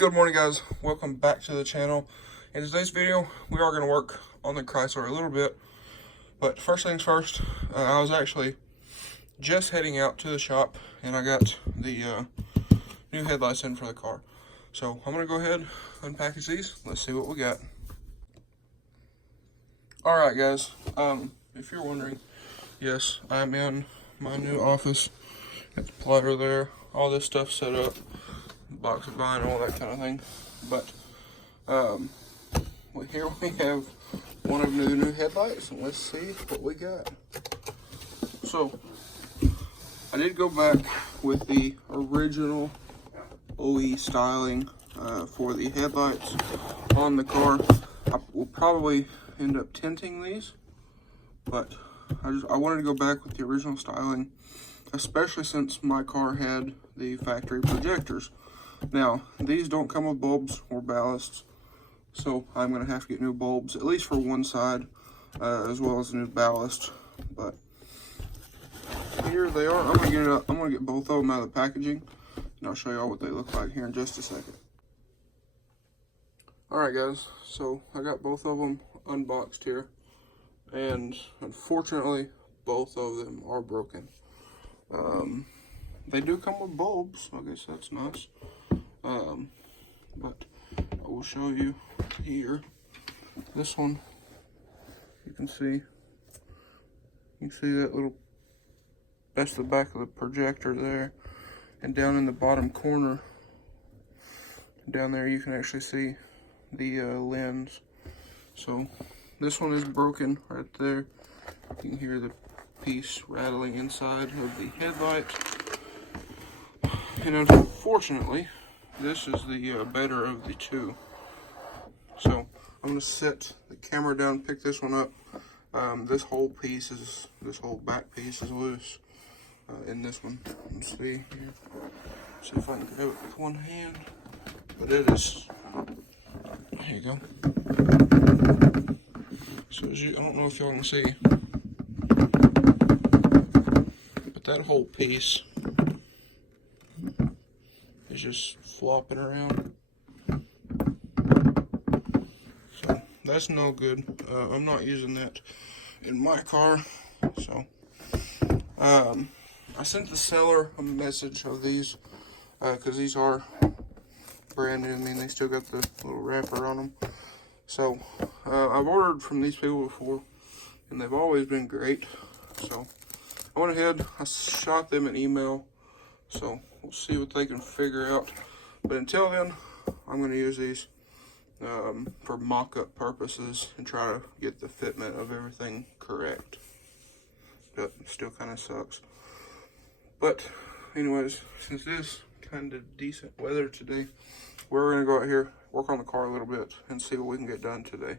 Good morning, guys. Welcome back to the channel. In today's video, we are going to work on the Chrysler a little bit. But first things first, I was actually just heading out to the shop and I got the new headlights in for the car. So I'm going to go ahead and unpackage these. Let's see what we got. Alright, guys. If you're wondering, yes, I'm in my new office. Got the plier there, all this stuff set up. Box of vinyl, all that kind of thing. But here we have one of the new headlights, and let's see what we got. So I did go back with the original OE styling for the headlights on the car. I will probably end up tinting these, but I wanted to go back with the original styling, especially since my car had the factory projectors. Now, these don't come with bulbs or ballasts, so I'm going to have to get new bulbs, at least for one side, as well as a new ballast. But here they are. I'm going to get both of them out of the packaging, and I'll show y'all what they look like here in just a second. Alright, guys, so I got both of them unboxed here, and unfortunately, both of them are broken. They do come with bulbs, I guess that's nice. But I will show you here. This one, you can see that little, that's the back of the projector there. And down in the bottom corner, down there, you can actually see the lens. So this one is broken right there. You can hear the piece rattling inside of the headlight. And unfortunately, this is the better of the two. So I'm going to set the camera down, pick this one up. This whole back piece is loose in this one. Let's see here. See if I can grab it with one hand. But it is, here you go. So I don't know if y'all can see, but that whole piece is just flopping around. So that's no good. I'm not using that in my car. So I sent the seller a message of these because these are brand new. I mean, they still got the little wrapper on them. So I've ordered from these people before, and they've always been great. So I went ahead, I shot them an email. So we'll see what they can figure out. But until then, I'm going to use these for mock-up purposes and try to get the fitment of everything correct. But it still kind of sucks. But anyways, since it is kind of decent weather today, we're going to go out here, work on the car a little bit, and see what we can get done today.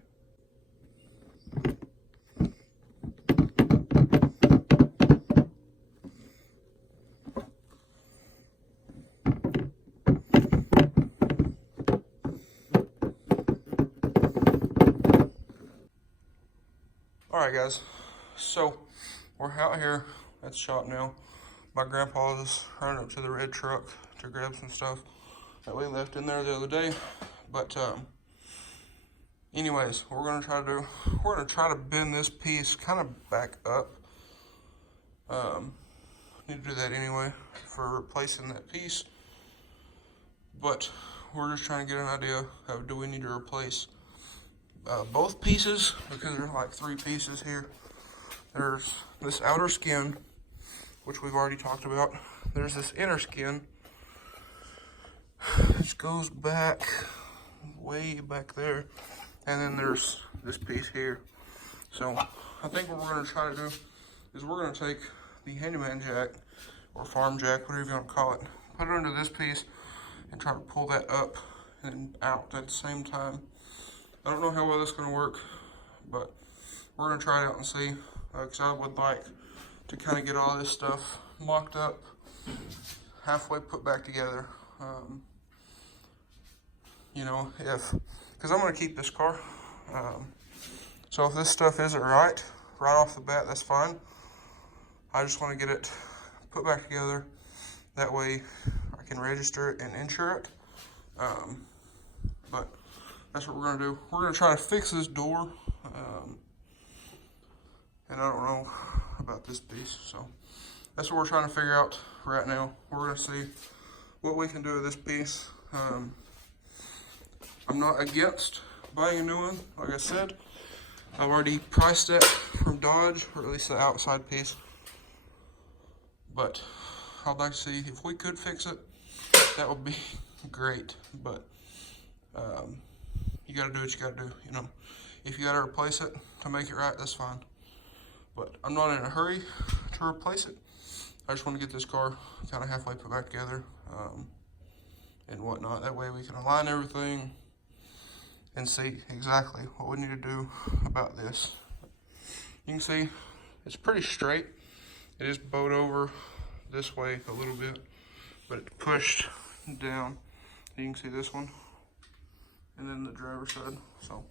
Alright, guys, so we're out here at the shop now. My grandpa is running up to the red truck to grab some stuff that we left in there the other day. But anyways, we're gonna try to bend this piece kind of back up. Need to do that anyway for replacing that piece. But we're just trying to get an idea of, do we need to replace both pieces, because there's like three pieces here. There's this outer skin, which we've already talked about. There's this inner skin, which goes back, way back there. And then there's this piece here. So I think what we're going to try to do is we're going to take the handyman jack, or farm jack, whatever you want to call it, put it under this piece and try to pull that up and out at the same time. I don't know how well that's going to work, but we're going to try it out and see, because I would like to kind of get all this stuff mocked up, halfway put back together. You know, because I'm going to keep this car. So if this stuff isn't right off the bat, that's fine. I just want to get it put back together. That way I can register it and insure it. but that's what we're gonna do. We're gonna try to fix this door, and I don't know about this piece, so that's what we're trying to figure out right now. We're gonna see what we can do with this piece. I'm not against buying a new one. Like I said, I've already priced it from Dodge, or at least the outside piece. But I'd like to see if we could fix it. That would be great. But you gotta do what you gotta do, you know. If you gotta replace it to make it right, that's fine. But I'm not in a hurry to replace it. I just want to get this car kind of halfway put back together and whatnot. That way we can align everything and see exactly what we need to do about this. You can see it's pretty straight. It is bowed over this way a little bit, but it's pushed down. You can see this one, and then the driver's side. So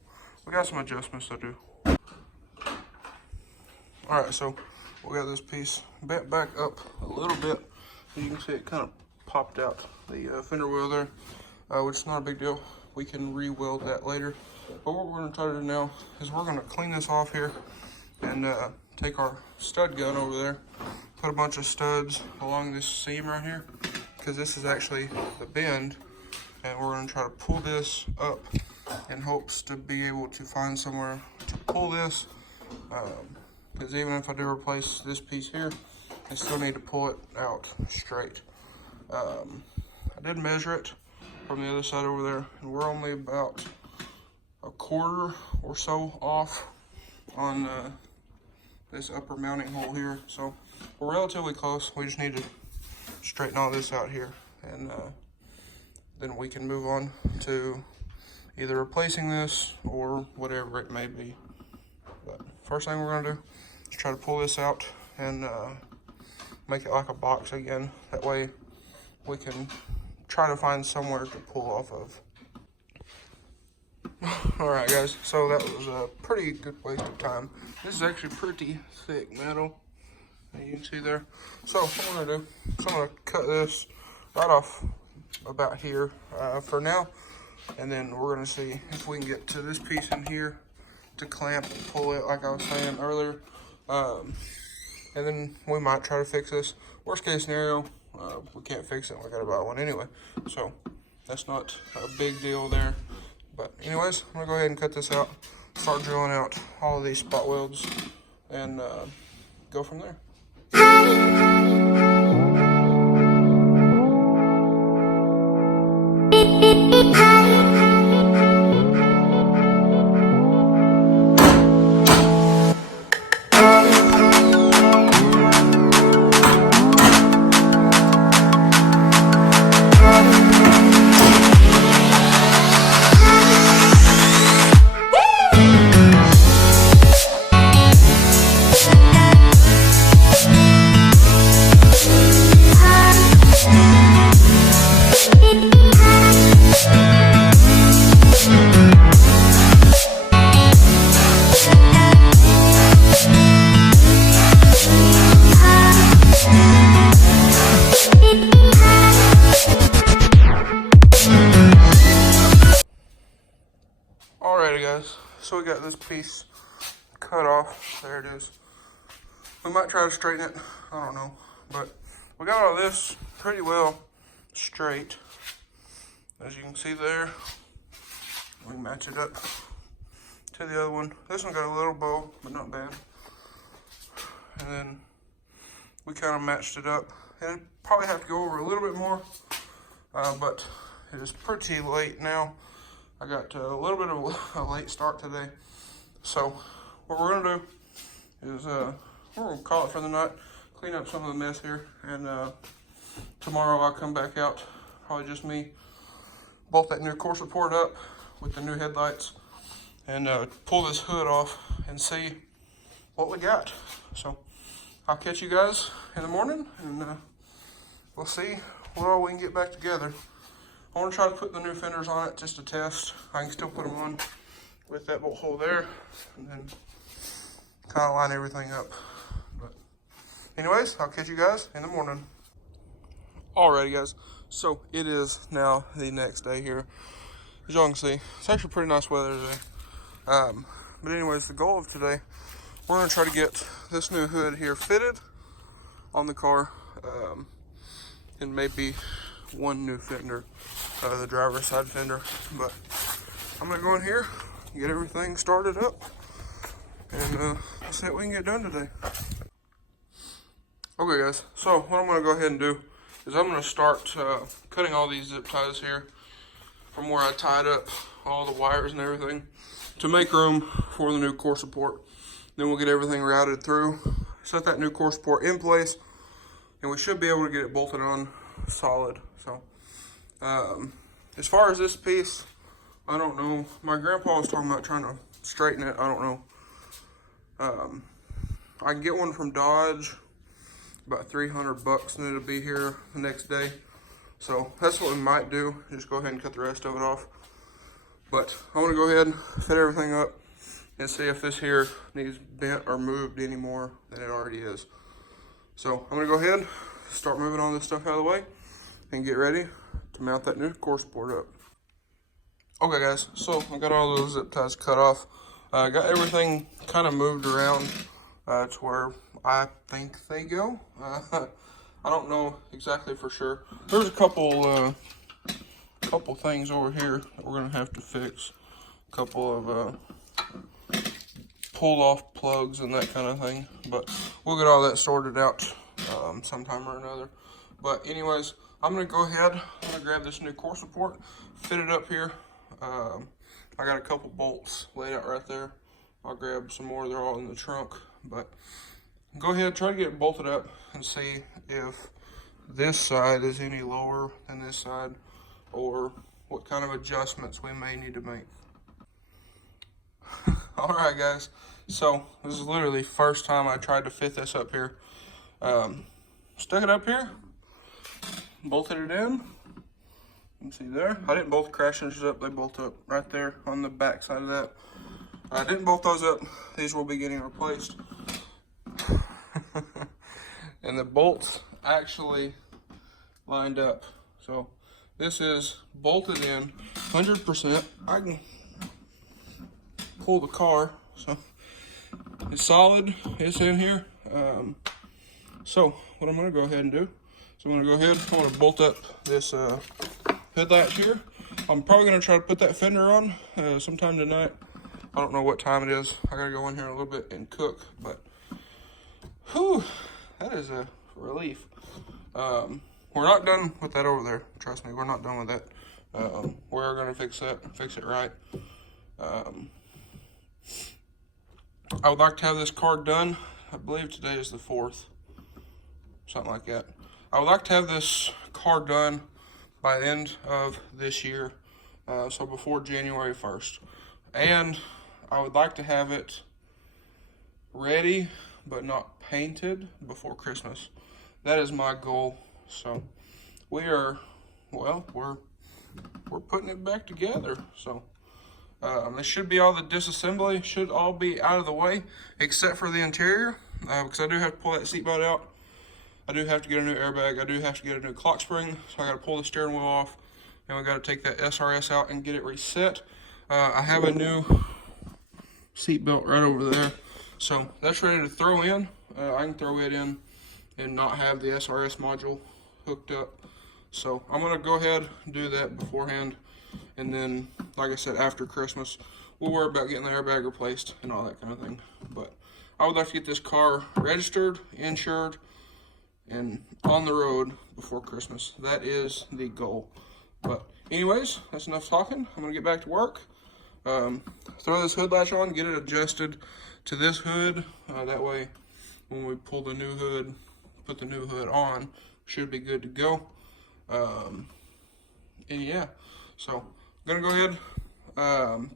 we got some adjustments to do. All right, so we got this piece bent back up a little bit. You can see it kind of popped out the fender wheel there, which is not a big deal. We can re-weld that later. But what we're gonna try to do now is we're gonna clean this off here and take our stud gun over there, put a bunch of studs along this seam right here, because this is actually the bend, and we're gonna try to pull this up in hopes to be able to find somewhere to pull this, because even if I do replace this piece here, I still need to pull it out straight. I did measure it from the other side over there, and we're only about a quarter or so off on this upper mounting hole here, so we're relatively close. We just need to straighten all this out here, and then we can move on to either replacing this or whatever it may be. But first thing we're gonna do is try to pull this out and make it like a box again. That way we can try to find somewhere to pull off of. Alright guys, so that was a pretty good waste of time. This is actually pretty thick metal, you can see there. So what I'm gonna do is I'm gonna cut this right off about here for now, and then we're gonna see if we can get to this piece in here to clamp and pull it like I was saying earlier, and then we might try to fix this. Worst case scenario, we can't fix it, we gotta buy one anyway, so that's not a big deal there. But anyways, I'm gonna go ahead and cut this out, start drilling out all of these spot welds, and go from there. Alrighty guys, so we got this piece cut off. There it is. We might try to straighten it, I don't know, but we got all this pretty well straight. As you can see there, we can match it up to the other one. This one got a little bow, but not bad. And then we kind of matched it up. And probably have to go over a little bit more, but it is pretty late now. I got a little bit of a late start today. So what we're gonna do is we're gonna call it for the night, clean up some of the mess here, and tomorrow I'll come back out, probably just me, bolt that new core support up with the new headlights, and pull this hood off and see what we got. So I'll catch you guys in the morning, and we'll see what all we can get back together. I want to try to put the new fenders on it just to test. I can still put them on with that bolt hole there, and then kind of line everything up. But anyways, I'll catch you guys in the morning. Alrighty guys, so it is now the next day here, as y'all can see, it's actually pretty nice weather today. But anyways, the goal of today, we're gonna try to get this new hood here fitted on the car, and maybe one new fender, the driver's side fender. But I'm gonna go in here, get everything started up, and see what we can get done today. Okay guys, so what I'm gonna go ahead and do is I'm gonna start cutting all these zip ties here from where I tied up all the wires and everything to make room for the new core support. Then we'll get everything routed through, set that new core support in place, and we should be able to get it bolted on solid. So as far as this piece, I don't know. My grandpa was talking about trying to straighten it. I don't know. I can get one from Dodge, about $300, and it'll be here the next day. So that's what we might do. Just go ahead and cut the rest of it off. But I want to go ahead and fit everything up and see if this here needs bent or moved any more than it already is. So I'm gonna go ahead, start moving all this stuff out of the way, and get ready to mount that new core support up. Okay guys, so I got all those zip ties cut off. I got everything kind of moved around to where I think they go. I don't know exactly for sure. There's a couple things over here that we're gonna have to fix. A couple of pull off plugs and that kind of thing, but we'll get all that sorted out sometime or another. But anyways, I'm gonna go ahead, I'm gonna grab this new core support, fit it up here. I got a couple bolts laid out right there. I'll grab some more, they're all in the trunk. But go ahead, try to get it bolted up and see if this side is any lower than this side, or what kind of adjustments we may need to make. Alright guys, so this is literally the first time I tried to fit this up here. Stuck it up here, bolted it in. You can see there, I didn't bolt the crash hinges up, they bolt up right there on the back side of that. I didn't bolt those up, these will be getting replaced. And the bolts actually lined up. So this is bolted in 100%. I can pull the car, so it's solid, it's in here. So what I'm gonna go ahead and do, so I'm gonna go ahead, I wanna bolt up this headlight here. I'm probably gonna try to put that fender on sometime tonight. I don't know what time it is. I gotta go in here in a little bit and cook, but whew, that is a relief. We're not done with that over there. Trust me, we're not done with that. We're gonna fix that, fix it right. I would like to have this car done. I believe today is the 4th, something like that. I would like to have this car done by the end of this year, so before January 1st. And I would like to have it ready, but not painted before Christmas. That is my goal. So we are, well, we're putting it back together. So it should be all the disassembly, should all be out of the way, except for the interior, because I do have to pull that seatbelt out. I do have to get a new airbag. I do have to get a new clock spring, so I got to pull the steering wheel off, and we got to take that SRS out and get it reset. I have a new seat belt right over there, so that's ready to throw in. I can throw it in and not have the SRS module hooked up. So I'm gonna go ahead and do that beforehand, and then, like I said, after Christmas, we'll worry about getting the airbag replaced and all that kind of thing. But I would like to get this car registered, insured, and on the road before Christmas. That is the goal. But anyways, that's enough talking. I'm gonna get back to work. Throw this hood latch on, get it adjusted to this hood. That way, when we pull the new hood, put the new hood on, should be good to go. And yeah, so I'm gonna go ahead,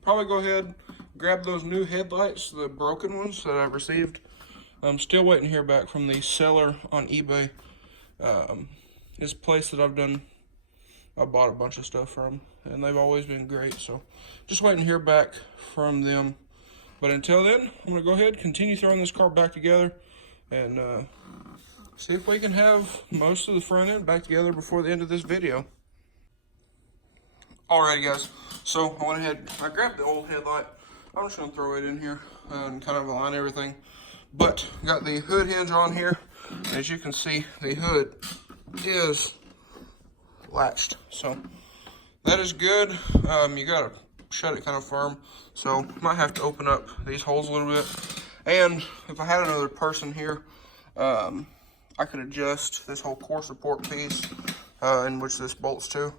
probably go ahead, grab those new headlights, the broken ones that I've received. I'm still waiting to hear back from the seller on eBay. It's a place that I bought a bunch of stuff from, and they've always been great. So just waiting to hear back from them. But until then, I'm gonna go ahead, continue throwing this car back together, and see if we can have most of the front end back together before the end of this video. Alrighty guys, So I went ahead, I grabbed the old headlight. I'm just gonna throw it in here and kind of align everything. But got the hood hinge on here. As you can see, the hood is latched. So that is good. You gotta shut it kind of firm. So might have to open up these holes a little bit. And if I had another person here, I could adjust this whole core support piece in which this bolts to.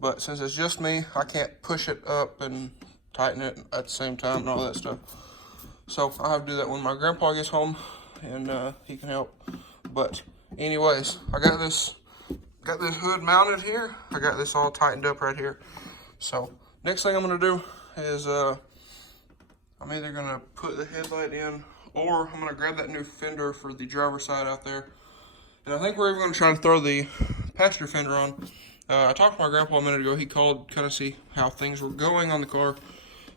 But since it's just me, I can't push it up and tighten it at the same time and all that stuff. So I'll have to do that when my grandpa gets home and he can help. But anyways, I got this hood mounted here. I got this all tightened up right here. So next thing I'm gonna do is I'm either gonna put the headlight in or I'm gonna grab that new fender for the driver's side out there. And I think we're even gonna try to throw the passenger fender on. I talked to my grandpa a minute ago. He called kind of see how things were going on the car.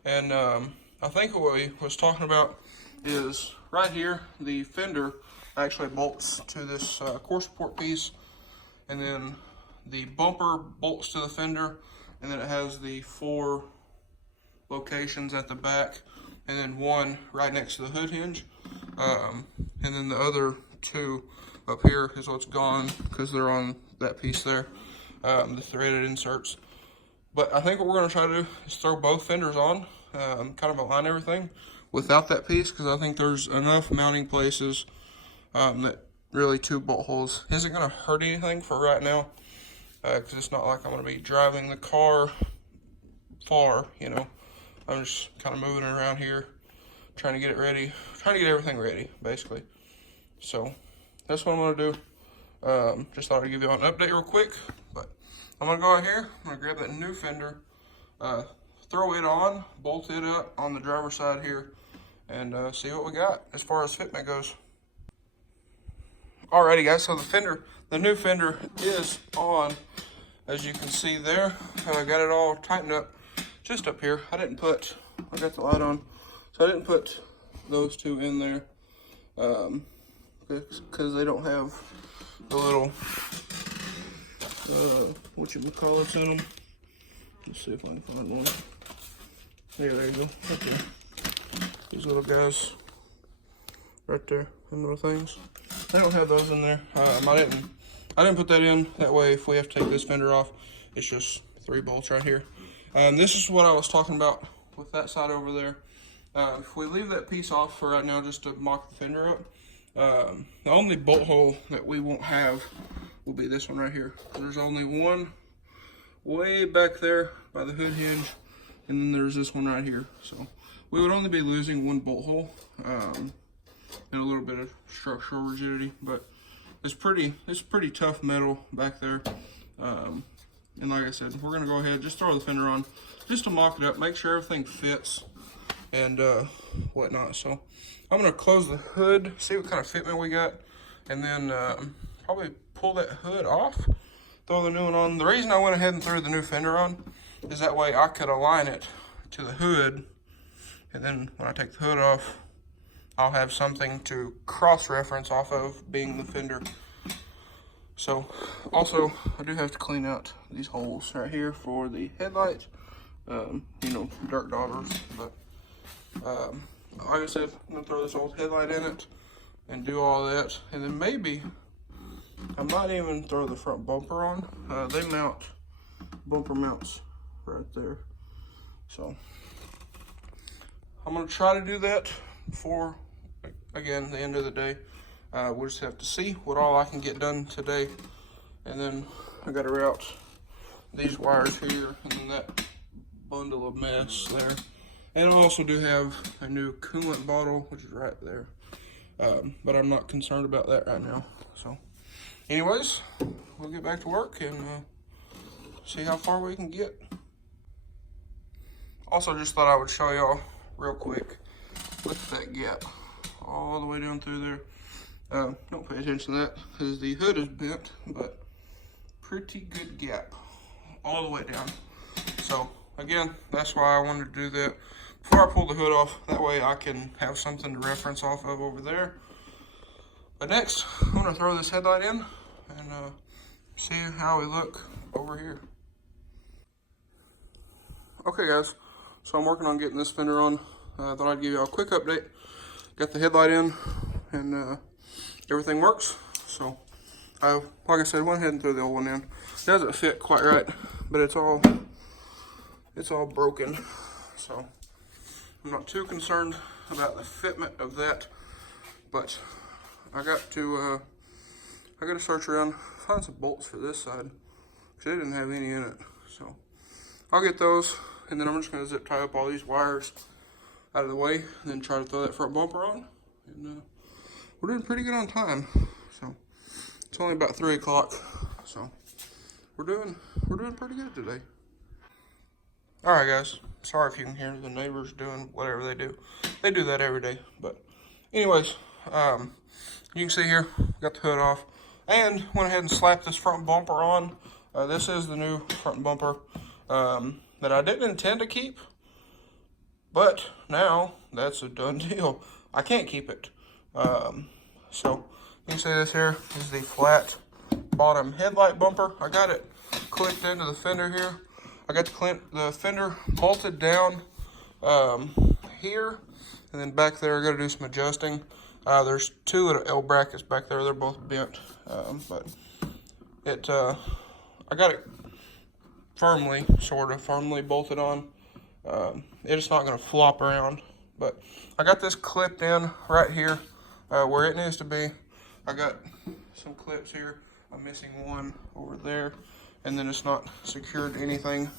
And I think what he was talking about is right here, the fender actually bolts to this core support piece. And then the bumper bolts to the fender. And then it has the 4 locations at the back. And then 1 right next to the hood hinge. And then the other 2 up here is what's gone because they're on that piece there. The threaded inserts. But I think what we're going to try to do is throw both fenders on, kind of align everything without that piece, because I think there's enough mounting places that really 2 bolt holes isn't going to hurt anything for right now, because it's not like I'm going to be driving the car far, you know. I'm just kind of moving it around here, trying to get it ready, trying to get everything ready, basically. So that's what I'm going to do. Just thought I'd give you all an update real quick, but I'm gonna go out here, I'm gonna grab that new fender, throw it on, bolt it up on the driver's side here, and see what we got as far as fitment goes. Alrighty guys, so the new fender is on, as you can see there. I got it all tightened up, just up here. I got the light on, so I didn't put those 2 in there, because they don't have the little whatchamacallits in them. Let's see if I can find one. There you go. Okay. These little guys right there, them little things. They don't have those in there. I didn't put that in. That way, if we have to take this fender off, it's just 3 bolts right here. This is what I was talking about with that side over there. If we leave that piece off for right now, just to mock the fender up, the only bolt hole that we won't have will be this one right here. There's only one way back there by the hood hinge, and then there's this one right here. So we would only be losing 1 bolt hole, and a little bit of structural rigidity, but it's pretty tough metal back there. And like I said, we're gonna go ahead, just throw the fender on, just to mock it up, make sure everything fits and whatnot. So I'm gonna close the hood, see what kind of fitment we got, and then probably pull that hood off, throw the new one on. The reason I went ahead and threw the new fender on is that way I could align it to the hood, and then when I take the hood off, I'll have something to cross-reference off of, being the fender. So also, I do have to clean out these holes right here for the headlight, you know, dirt daughters. But like I said, I'm gonna throw this old headlight in it and do all that, and then maybe I might even throw the front bumper on. They mount bumper mounts right there, so I'm gonna try to do that before, again, the end of the day. We'll just have to see what all I can get done today, and then I got to route these wires here and then that bundle of mess there. And I also do have a new coolant bottle, which is right there, but I'm not concerned about that right now. So anyways, we'll get back to work and see how far we can get. Also, just thought I would show y'all real quick. Look at that gap all the way down through there. Don't pay attention to that because the hood is bent, but pretty good gap all the way down. So again, that's why I wanted to do that before I pull the hood off. That way I can have something to reference off of over there. But next, I'm gonna throw this headlight in and see how we look over here. Okay guys, so I'm working on getting this fender on. I thought I'd give you a quick update. Got the headlight in and everything works. So like I said, went ahead and threw the old one in. It doesn't fit quite right, but it's all broken. So I'm not too concerned about the fitment of that, but I got to search around, find some bolts for this side, because they didn't have any in it. So I'll get those, and then I'm just going to zip tie up all these wires out of the way, and then try to throw that front bumper on. And we're doing pretty good on time. So it's only about 3 o'clock. So we're doing pretty good today. All right, guys. Sorry if you can hear the neighbors doing whatever they do. They do that every day. But anyways, you can see here, got the hood off, and went ahead and slapped this front bumper on. This is the new front bumper that I didn't intend to keep, but now that's a done deal. I can't keep it. So you can see this here is the flat bottom headlight bumper. I got it clipped into the fender here. I got the fender bolted down here, and then back there I got to do some adjusting. There's 2 little L brackets back there. They're both bent, but I got it sort of firmly bolted on. It's not going to flop around, but I got this clipped in right here where it needs to be. I got some clips here. I'm missing one over there, and then it's not secured to anything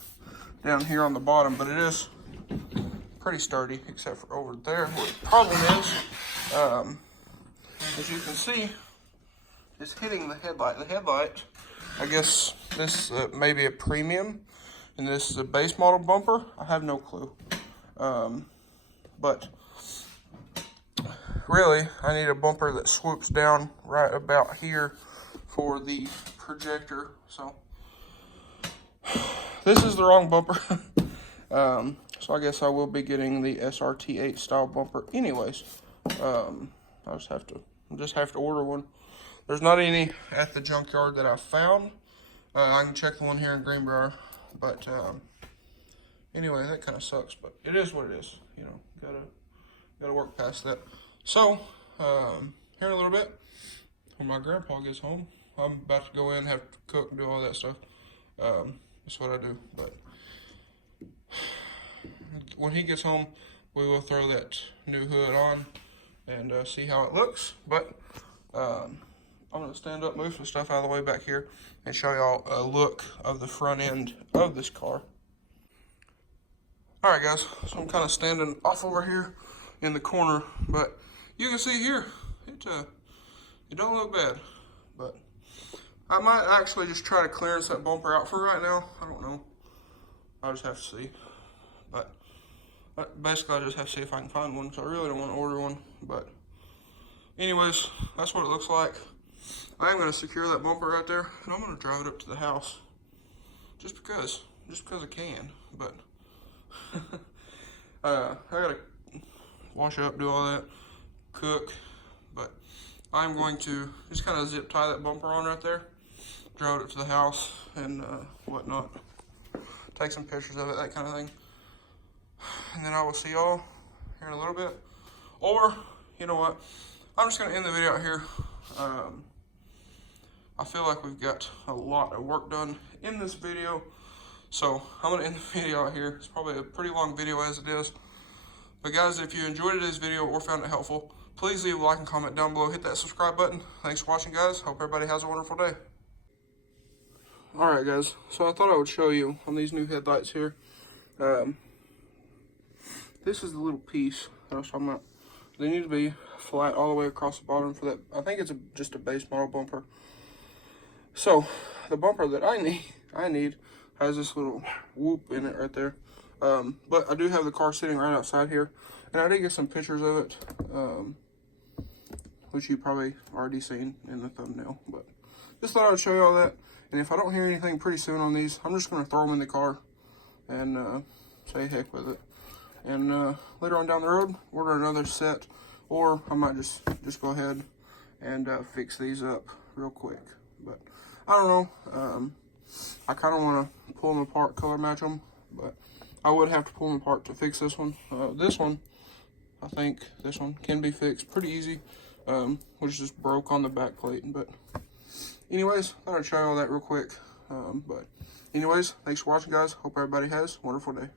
down here on the bottom, but it is pretty sturdy except for over there. What the problem is, as you can see, it's hitting the headlight. The headlight, I guess this may be a premium, and this is a base model bumper. I have no clue. But really, I need a bumper that swoops down right about here for the projector. So this is the wrong bumper. So I guess I will be getting the SRT8 style bumper anyways. I'll just have to order one. There's not any at the junkyard that I found. I can check the one here in Greenbrier, but anyway, that kind of sucks, but it is what it is. You know, gotta work past that. So here in a little bit, when my grandpa gets home, I'm about to go in, have to cook and do all that stuff. That's what I do. But when he gets home, we will throw that new hood on and see how it looks. But I'm gonna stand up, move some stuff out of the way back here, and show y'all a look of the front end of this car. All right, guys. So I'm kind of standing off over here in the corner, but you can see here it don't look bad. But I might actually just try to clearance that bumper out for right now. I don't know. I'll just have to see. But basically, I just have to see if I can find one, because I really don't want to order one. But anyways, that's what it looks like. I am going to secure that bumper right there, and I'm going to drive it up to the house. Just because I can. But I got to wash up, do all that, cook. But I'm going to just kind of zip tie that bumper on right there, drive it up to the house, and whatnot. Take some pictures of it, that kind of thing. And then I will see y'all here in a little bit. Or, you know what, I'm just going to end the video out here. I feel like we've got a lot of work done in this video, so I'm going to end the video out here. It's probably a pretty long video as it is. But guys, if you enjoyed today's video or found it helpful, please leave a like and comment down below. Hit that subscribe button. Thanks for watching, guys. Hope everybody has a wonderful day. Alright, guys. So I thought I would show you on these new headlights here. This is the little piece that I was talking about. They need to be flat all the way across the bottom for that. I think it's just a base model bumper. So the bumper that I need has this little whoop in it right there. But I do have the car sitting right outside here, and I did get some pictures of it, which you probably already seen in the thumbnail. But just thought I would show you all that. And if I don't hear anything pretty soon on these, I'm just going to throw them in the car and say heck with it. And later on down the road, order another set, or I might just go ahead and fix these up real quick. But I don't know. I kind of want to pull them apart, color match them, but I would have to pull them apart to fix this one. This one, I think this one can be fixed pretty easy, which just broke on the back plate. But anyways, thought I'd show you all that real quick. But anyways, thanks for watching, guys. Hope everybody has a wonderful day.